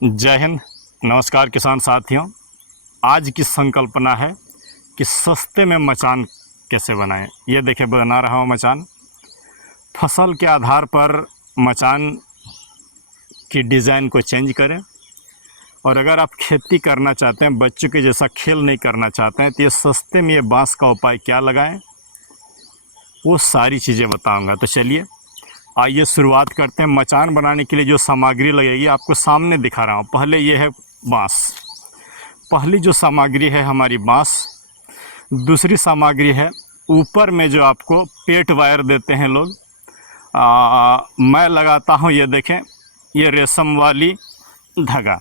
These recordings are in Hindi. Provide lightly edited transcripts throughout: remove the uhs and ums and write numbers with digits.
जय हिंद। नमस्कार किसान साथियों। आज की संकल्पना है कि सस्ते में मचान कैसे बनाएं। ये देखिए बना रहा हूँ मचान। फसल के आधार पर मचान की डिज़ाइन को चेंज करें, और अगर आप खेती करना चाहते हैं, बच्चों के जैसा खेल नहीं करना चाहते हैं, तो ये सस्ते में ये बांस का उपाय क्या लगाएं, वो सारी चीज़ें बताऊँगा। तो चलिए आइए शुरुआत करते हैं। मचान बनाने के लिए जो सामग्री लगेगी आपको सामने दिखा रहा हूँ। पहले ये है बांस। पहली जो सामग्री है हमारी बांस। दूसरी सामग्री है ऊपर में जो आपको पेट वायर देते हैं लोग, मैं लगाता हूँ। ये देखें, ये रेशम वाली धागा।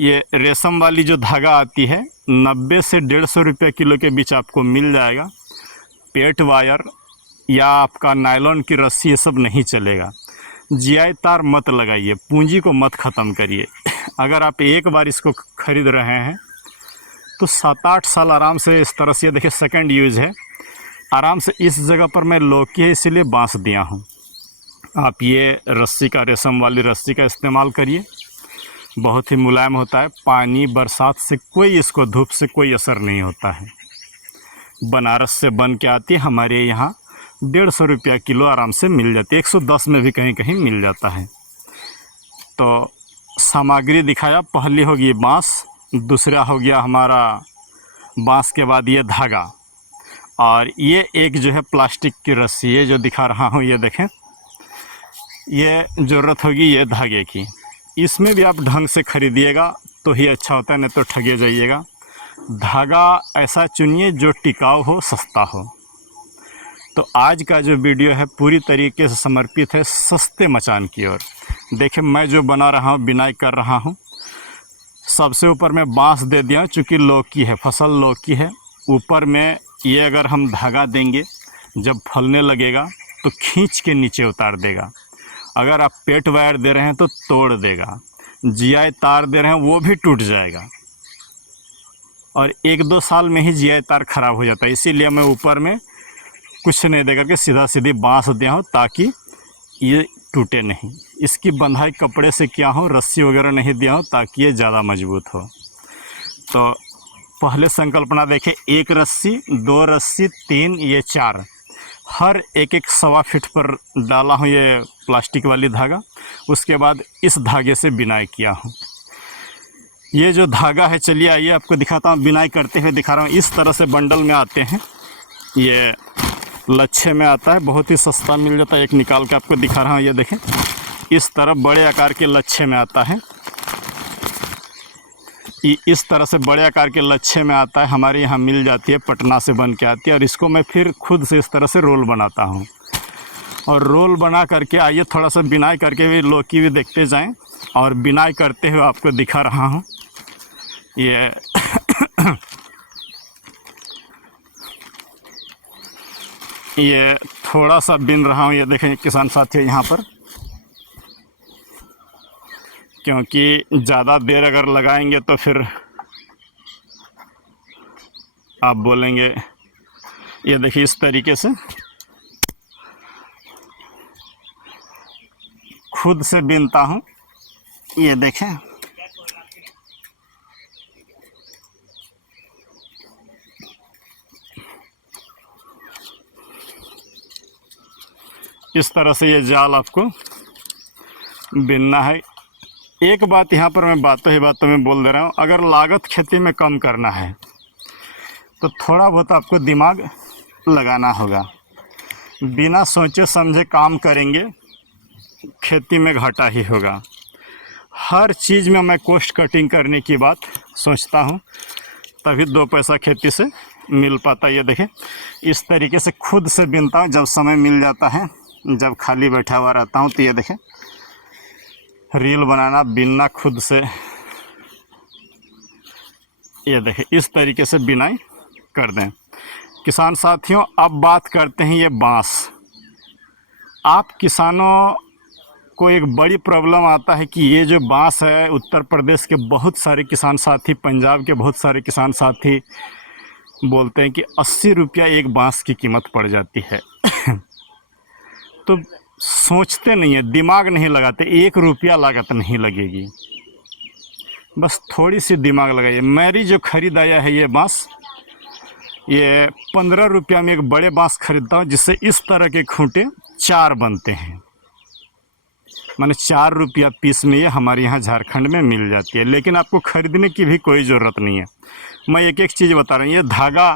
ये रेशम वाली जो धागा आती है 90 से 150 रुपये किलो के बीच आपको मिल जाएगा। पेट वायर या आपका नायलॉन की रस्सी ये सब नहीं चलेगा। जीआई तार मत लगाइए, पूंजी को मत ख़त्म करिए। अगर आप एक बार इसको ख़रीद रहे हैं तो 7-8 साल आराम से इस तरह से, ये देखिए सेकंड यूज़ है, आराम से। इस जगह पर मैं लौकी है इसीलिए बांस दिया हूँ। आप ये रस्सी का, रेशम वाली रस्सी का इस्तेमाल करिए, बहुत ही मुलायम होता है। पानी बरसात से कोई, इसको धूप से कोई असर नहीं होता है। बनारस से बन के आती है, हमारे यहाँ 150 रुपया किलो आराम से मिल जाती है। 110 में भी कहीं कहीं मिल जाता है। तो सामग्री दिखाया, पहली होगी बांस, दूसरा हो गया हमारा बांस के बाद ये धागा, और ये एक जो है प्लास्टिक की रस्सी है जो दिखा रहा हूँ। ये देखें, ये ज़रूरत होगी ये धागे की। इसमें भी आप ढंग से खरीदिएगा तो ही अच्छा होता है, नहीं तो ठगे जाइएगा। धागा ऐसा चुनिए जो टिकाऊ हो, सस्ता हो। तो आज का जो वीडियो है पूरी तरीके से समर्पित है सस्ते मचान की ओर। देखिए मैं जो बना रहा हूँ, बिनाई कर रहा हूँ। सबसे ऊपर में बांस दे दिया, चूँकि लौकी है, फसल लौकी है। ऊपर में ये अगर हम धागा देंगे, जब फलने लगेगा तो खींच के नीचे उतार देगा। अगर आप पेट वायर दे रहे हैं तो तोड़ देगा। जीआई तार दे रहे हैं वो भी टूट जाएगा, और 1-2 साल में ही जीआई तार खराब हो जाता है। इसीलिए मैं ऊपर में कुछ नहीं दे करके सीधा सीधी बांस दिया हो, ताकि ये टूटे नहीं। इसकी बंधाई कपड़े से किया हो, रस्सी वगैरह नहीं दिया हो, ताकि ये ज़्यादा मजबूत हो। तो पहले संकल्पना देखें, 1 रस्सी, 2 रस्सी, 3, ये 4, हर एक 1.25 फीट पर डाला हूँ ये प्लास्टिक वाली धागा। उसके बाद इस धागे से बिनाई किया हूँ। ये जो धागा है, चलिए आइए आपको दिखाता हूँ, बिनाई करते हुए दिखा रहा हूँ। इस तरह से बंडल में आते हैं, ये लच्छे में आता है, बहुत ही सस्ता मिल जाता है। एक निकाल के आपको दिखा रहा हूँ, ये देखें, इस तरह बड़े आकार के लच्छे में आता है। इस तरह से बड़े आकार के लच्छे में आता है, हमारे यहाँ मिल जाती है, पटना से बन के आती है। और इसको मैं फिर खुद से इस तरह से रोल बनाता हूँ, और रोल बना करके आइए थोड़ा सा बिनाई करके भी लौकी भी देखते जाएं, और बिनाई करते हुए आपको दिखा रहा हूँ। ये थोड़ा सा बिन रहा हूँ, ये देखें किसान साथियों यहाँ पर, क्योंकि ज़्यादा देर अगर लगाएंगे तो फिर आप बोलेंगे। ये देखिए इस तरीके से खुद से बिनता हूँ। ये देखें, इस तरह से ये जाल आपको बिनना है। एक बात यहाँ पर मैं बातों ही बातों में बोल दे रहा हूँ, अगर लागत खेती में कम करना है तो थोड़ा बहुत आपको दिमाग लगाना होगा। बिना सोचे समझे काम करेंगे, खेती में घाटा ही होगा। हर चीज़ में मैं कॉस्ट कटिंग करने की बात सोचता हूँ, तभी 2 पैसा खेती से मिल पाता है। ये देखें, इस तरीके से खुद से बिनता हूँ जब समय मिल जाता है, जब खाली बैठा हुआ रहता हूँ। तो ये देखें, रील बनाना, बिनना खुद से। ये देखें इस तरीके से बिनाई कर दें। किसान साथियों, अब बात करते हैं ये बांस। आप किसानों को एक बड़ी प्रॉब्लम आता है कि ये जो बांस है, उत्तर प्रदेश के बहुत सारे किसान साथी, पंजाब के बहुत सारे किसान साथी बोलते हैं कि 80 रुपया एक बांस की कीमत पड़ जाती है। तो सोचते नहीं है, दिमाग नहीं लगाते, 1 रुपया लागत नहीं लगेगी, बस थोड़ी सी दिमाग लगाइए। मेरी जो खरीद आया है ये बाँस, ये 15 रुपया में एक बड़े बाँस खरीदता हूँ, जिससे इस तरह के खूंटे 4 बनते हैं। माने 4 रुपया पीस में ये हमारे यहाँ झारखंड में मिल जाती है, लेकिन आपको ख़रीदने की भी कोई ज़रूरत नहीं है। मैं एक एक चीज़ बता रहा हूँ। ये धागा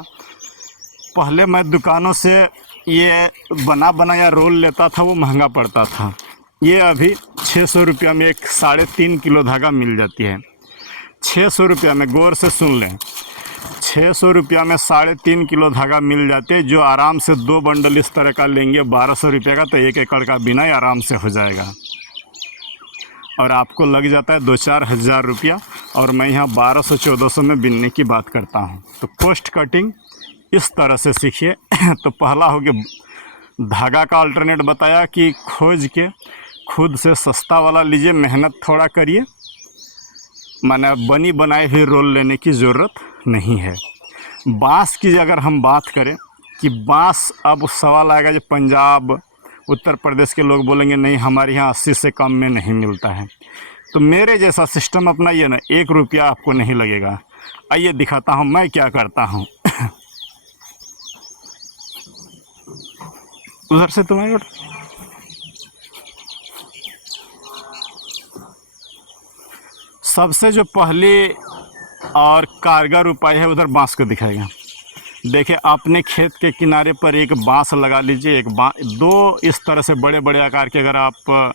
पहले मैं दुकानों से ये बना बनाया रोल लेता था, वो महंगा पड़ता था। ये अभी 600 रुपया में एक 3.5 किलो धागा मिल जाती है। 600 रुपया में, गौर से सुन लें, 600 रुपया में 3.5 किलो धागा मिल जाते हैं, जो आराम से 2 बंडल इस तरह का लेंगे 1200 रुपये का, तो 1 एकड़ का बिनाई आराम से हो जाएगा और आपको लग जाता है 2-4 हज़ार रुपया। और मैं यहाँ 1200-1400 में बिनने की बात करता हूँ। तो कोस्ट कटिंग इस तरह से सीखिए। तो पहला हो गया धागा का अल्टरनेट बताया कि खोज के खुद से सस्ता वाला लीजिए, मेहनत थोड़ा करिए, माने बनी बनाई हुई रोल लेने की ज़रूरत नहीं है। बाँस की अगर हम बात करें कि बाँस, अब सवाल आएगा जो पंजाब उत्तर प्रदेश के लोग बोलेंगे नहीं हमारे यहाँ 80 से कम में नहीं मिलता है, तो मेरे जैसा सिस्टम अपनाइए ना, 1 रुपया आपको नहीं लगेगा। आइए दिखाता हूँ मैं क्या करता हूँ। उधर से तुम्हारे सबसे जो पहली और कारगर उपाय है, उधर बाँस को दिखाएगा। देखिए, अपने खेत के किनारे पर एक बाँस लगा लीजिए, 2 इस तरह से बड़े बड़े आकार के, अगर आप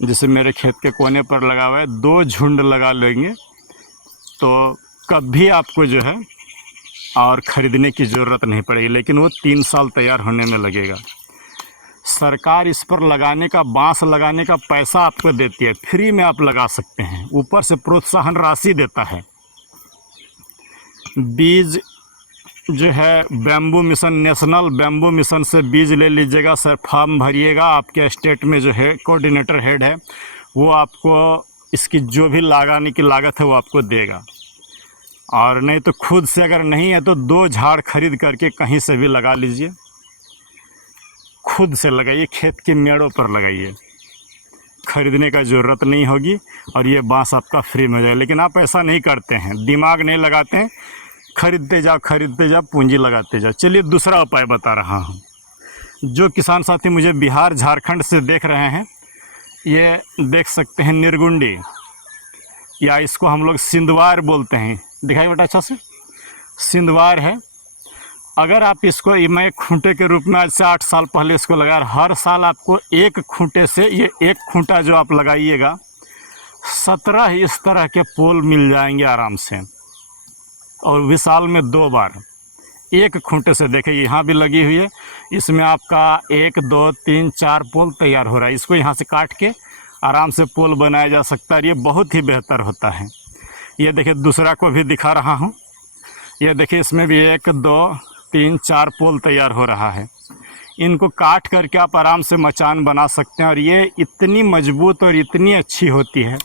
जैसे मेरे खेत के कोने पर लगा हुआ है, 2 झुंड लगा लेंगे तो कभी आपको जो है और ख़रीदने की ज़रूरत नहीं पड़ेगी, लेकिन वो 3 साल तैयार होने में लगेगा। सरकार इस पर लगाने का, बाँस लगाने का पैसा आपको देती है, फ्री में आप लगा सकते हैं, ऊपर से प्रोत्साहन राशि देता है। बीज जो है bamboo mission, national bamboo mission से बीज ले लीजिएगा सर, फॉर्म भरिएगा, आपके स्टेट में जो है कोऑर्डिनेटर हेड है, वो आपको इसकी जो भी लगाने की लागत है वो आपको देगा। और नहीं तो खुद से अगर नहीं है तो 2 झाड़ खरीद करके कहीं से भी लगा लीजिए, खुद से लगाइए, खेत के मेड़ों पर लगाइए, खरीदने का ज़रूरत नहीं होगी और ये बाँस आपका फ्री में हो जाएगा। लेकिन आप ऐसा नहीं करते हैं, दिमाग नहीं लगाते हैं, खरीदते जाओ, पूंजी लगाते जाओ। चलिए दूसरा उपाय बता रहा हूँ। जो किसान साथी मुझे बिहार झारखंड से देख रहे हैं, ये देख सकते हैं निर्गुंडी, या इसको हम लोग सिंधवार बोलते हैं। दिखाई बेटा अच्छा से, सिंधवार है। अगर आप इसको, मैं खूंटे के रूप में आज से 8 साल पहले इसको लगा, हर साल आपको एक खूंटे से, ये एक खूंटा जो आप लगाइएगा, 17 इस तरह के पोल मिल जाएंगे आराम से, और विशाल में 2 बार एक खूंटे से। देखिए यहाँ भी लगी हुई है, इसमें आपका 1 2 3 4 पोल तैयार हो रहा है। इसको यहाँ से काट के आराम से पोल बनाया जा सकता है, ये बहुत ही बेहतर होता है। ये देखिए दूसरा को भी दिखा रहा हूँ, ये देखिए इसमें भी 1 2 3 4 पोल तैयार हो रहा है। इनको काट करके आप आराम से मचान बना सकते हैं, और ये इतनी मजबूत और इतनी अच्छी होती है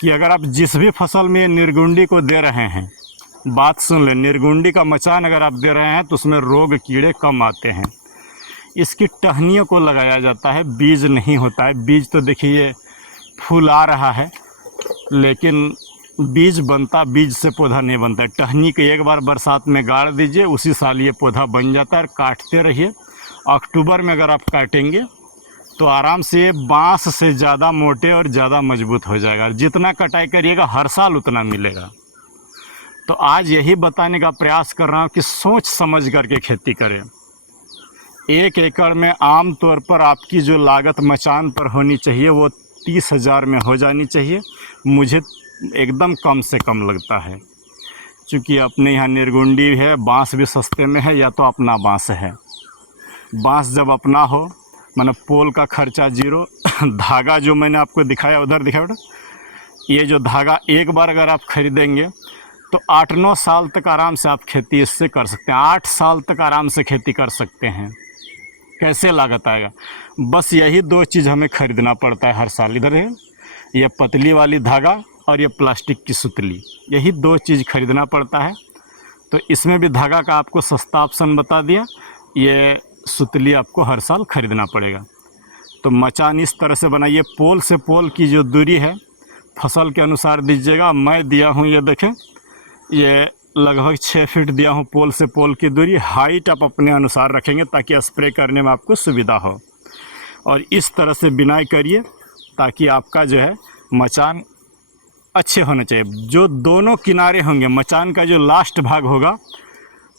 कि अगर आप जिस भी फसल में निर्गुंडी को दे रहे हैं, बात सुन लें, निर्गुंडी का मचान अगर आप दे रहे हैं तो उसमें रोग कीड़े कम आते हैं। इसकी टहनियों को लगाया जाता है, बीज नहीं होता है। बीज तो देखिए फूल आ रहा है, लेकिन बीज बनता, बीज से पौधा नहीं बनता है। टहनी को एक बार बरसात में गाड़ दीजिए, उसी साल ये पौधा बन जाता है। और काटते रहिए, अक्टूबर में अगर आप काटेंगे तो आराम से ये बाँस से ज़्यादा मोटे और ज़्यादा मजबूत हो जाएगा। जितना कटाई करिएगा हर साल उतना मिलेगा। तो आज यही बताने का प्रयास कर रहा हूँ कि सोच समझ करके खेती करें। 1 एकड़ में आम तौर पर आपकी जो लागत मचान पर होनी चाहिए वो 30,000 में हो जानी चाहिए। मुझे एकदम कम से कम लगता है, क्योंकि अपने यहाँ निर्गुंडी है, बाँस भी सस्ते में है, या तो अपना बाँस है। बाँस जब अपना हो, मतलब पोल का खर्चा 0। धागा जो मैंने आपको दिखाया, उधर दिखाया बेटा, ये जो धागा एक बार अगर आप खरीदेंगे तो 8-9 साल तक आराम से आप खेती इससे कर सकते हैं। 8 साल तक आराम से खेती कर सकते हैं। कैसे लागत आएगा? बस यही 2 चीज़ हमें ख़रीदना पड़ता है हर साल। इधर है ये पतली वाली धागा और ये प्लास्टिक की सुतली, यही 2 चीज़ ख़रीदना पड़ता है। तो इसमें भी धागा का आपको सस्ता ऑप्शन बता दिया, ये सुतली आपको हर साल ख़रीदना पड़ेगा। तो मचान इस तरह से बनाइए, पोल से पोल की जो दूरी है फसल के अनुसार दीजिएगा। मैं दिया हूँ, ये देखें, ये लगभग 6 फीट दिया हूँ पोल से पोल की दूरी। हाइट आप अपने अनुसार रखेंगे ताकि स्प्रे करने में आपको सुविधा हो। और इस तरह से बिनाई करिए ताकि आपका जो है मचान अच्छे होने चाहिए। जो दोनों किनारे होंगे, मचान का जो लास्ट भाग होगा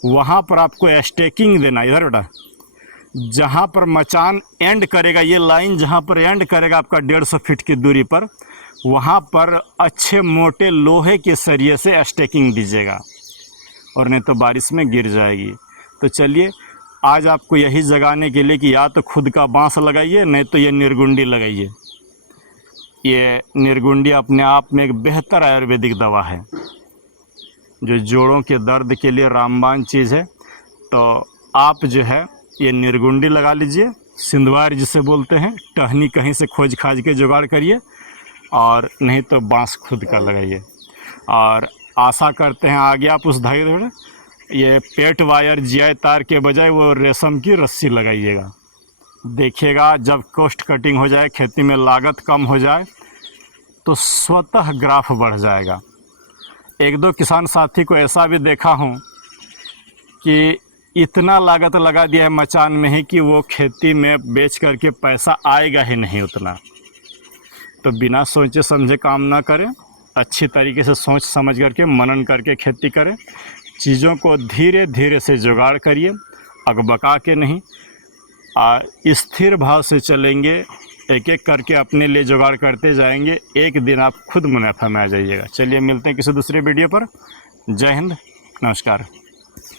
वहाँ पर आपको स्टेकिंग देना। इधर बेटा, जहाँ पर मचान एंड करेगा, ये लाइन जहाँ पर एंड करेगा आपका 150 फीट की दूरी पर, वहाँ पर अच्छे मोटे लोहे के सरिये से स्टेकिंग दीजिएगा, और नहीं तो बारिश में गिर जाएगी। तो चलिए, आज आपको यही जगाने के लिए कि या तो खुद का बांस लगाइए, नहीं तो ये निर्गुंडी लगाइए। ये निर्गुंडी अपने आप में एक बेहतर आयुर्वेदिक दवा है, जो जोड़ों के दर्द के लिए रामबाण चीज़ है। तो आप जो है ये निर्गुंडी लगा लीजिए, सिंधवार जिसे बोलते हैं। टहनी कहीं से खोज खाज के जुगाड़ करिए, और नहीं तो बांस खुद का लगाइए। और आशा करते हैं आगे आप उस धागे में ये पेट वायर जिया तार के बजाय वो रेशम की रस्सी लगाइएगा। देखिएगा जब कॉस्ट कटिंग हो जाए, खेती में लागत कम हो जाए, तो स्वतः ग्राफ बढ़ जाएगा। एक दो किसान साथी को ऐसा भी देखा हूँ कि इतना लागत लगा दिया है मचान में ही कि वो खेती में बेच करके पैसा आएगा ही नहीं उतना। तो बिना सोचे समझे काम ना करें, अच्छी तरीके से सोच समझ करके मनन करके खेती करें। चीज़ों को धीरे धीरे से जुगाड़ करिए, अकबका के नहीं। स्थिर भाव से चलेंगे, एक एक करके अपने लिए जुगाड़ करते जाएंगे, एक दिन आप खुद मुनाफा में आ जाइएगा। चलिए मिलते हैं किसी दूसरे वीडियो पर। जय हिंद, नमस्कार।